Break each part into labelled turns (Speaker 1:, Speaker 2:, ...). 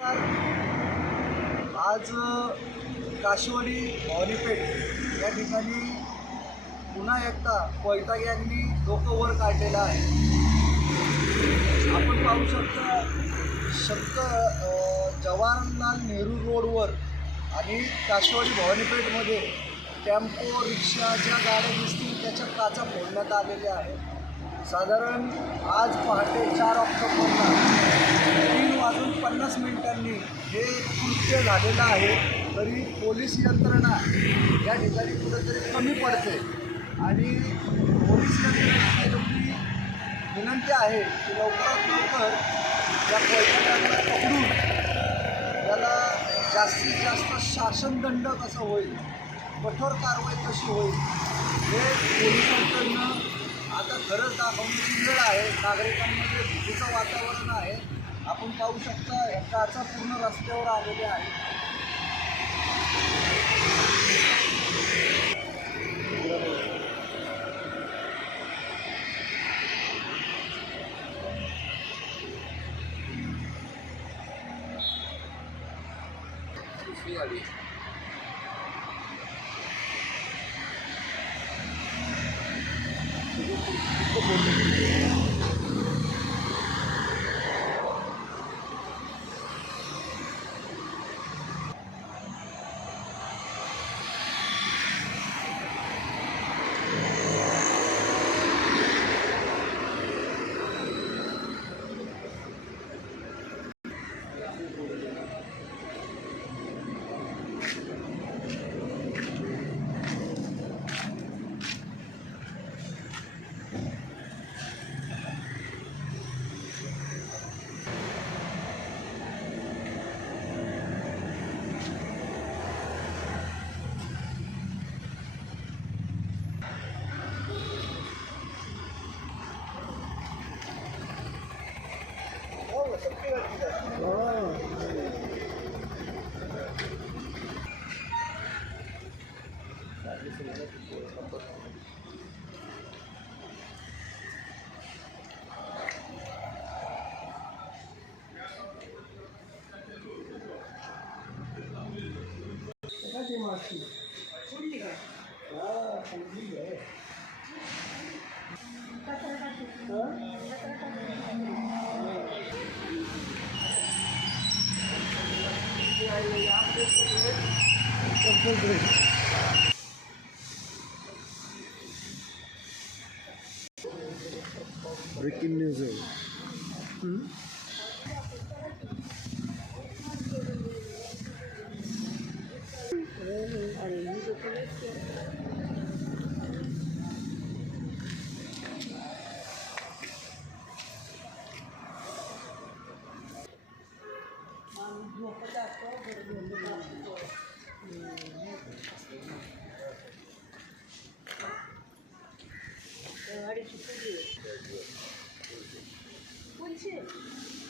Speaker 1: आज काशिवडी भवानीपेठ या ठिकाणी पुन्हा एकदा कोयता यांनी डोकं वर काढलेलं आहे. आपण पाहू शकता शब्द जवाहरलाल नेहरू रोडवर आणि काशिवडी भवानीपेठमध्ये टेम्पो रिक्षा ज्या गाड्या दिसतील त्याच्या काचा फोडण्यात आलेल्या आहेत. साधारण आज पहाटे चार ऑक्टोबरला कृत्य झालेलं आहे तरी पोलीस यंत्रणा या ठिकाणी कुठंतरी कमी पडते. आणि पोलीस यंत्रणेची विनंती आहे की लवकरात लवकर या कोयत्याला पकडून त्याला जास्तीत जास्त शासनदंड कसं होईल कठोर कारवाई कशी होईल हे पोलिसांकडनं आता खरंच दाखवण्याची वेळ आहे. नागरिकांमध्ये भीतीचं वातावरण आहे. आपण पाहू शकता ह्या पूर्ण रस्त्यावर आलेल्या आहेत Gracias. आलेले आहे? ब्रेकिंग न्यूज आहे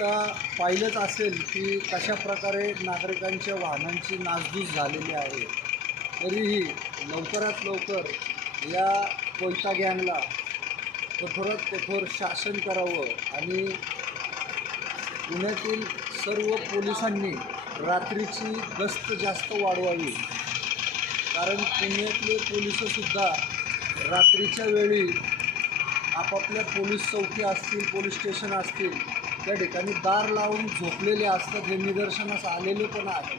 Speaker 1: आता पाहिलंच असेल की कशा प्रकारे नागरिकांच्या वाहनांची नासधूस झालेली आहे तरीही लवकरात लवकर या कोयता गँगला कठोरात कठोर शासन करावं आणि पुण्यातील सर्व पोलिसांनी रात्रीची गस्त जास्त वाढवावी. कारण पुण्यातले पोलिसंसुद्धा रात्रीच्या वेळी आपापल्या पोलीस चौकी असतील पोलीस स्टेशन असतील त्या ठिकाणी दार लावून झोपलेले असतात हे निदर्शनास आलेले पण आहे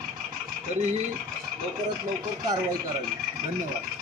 Speaker 1: तरीही लवकरात लवकर कारवाई करावी. धन्यवाद.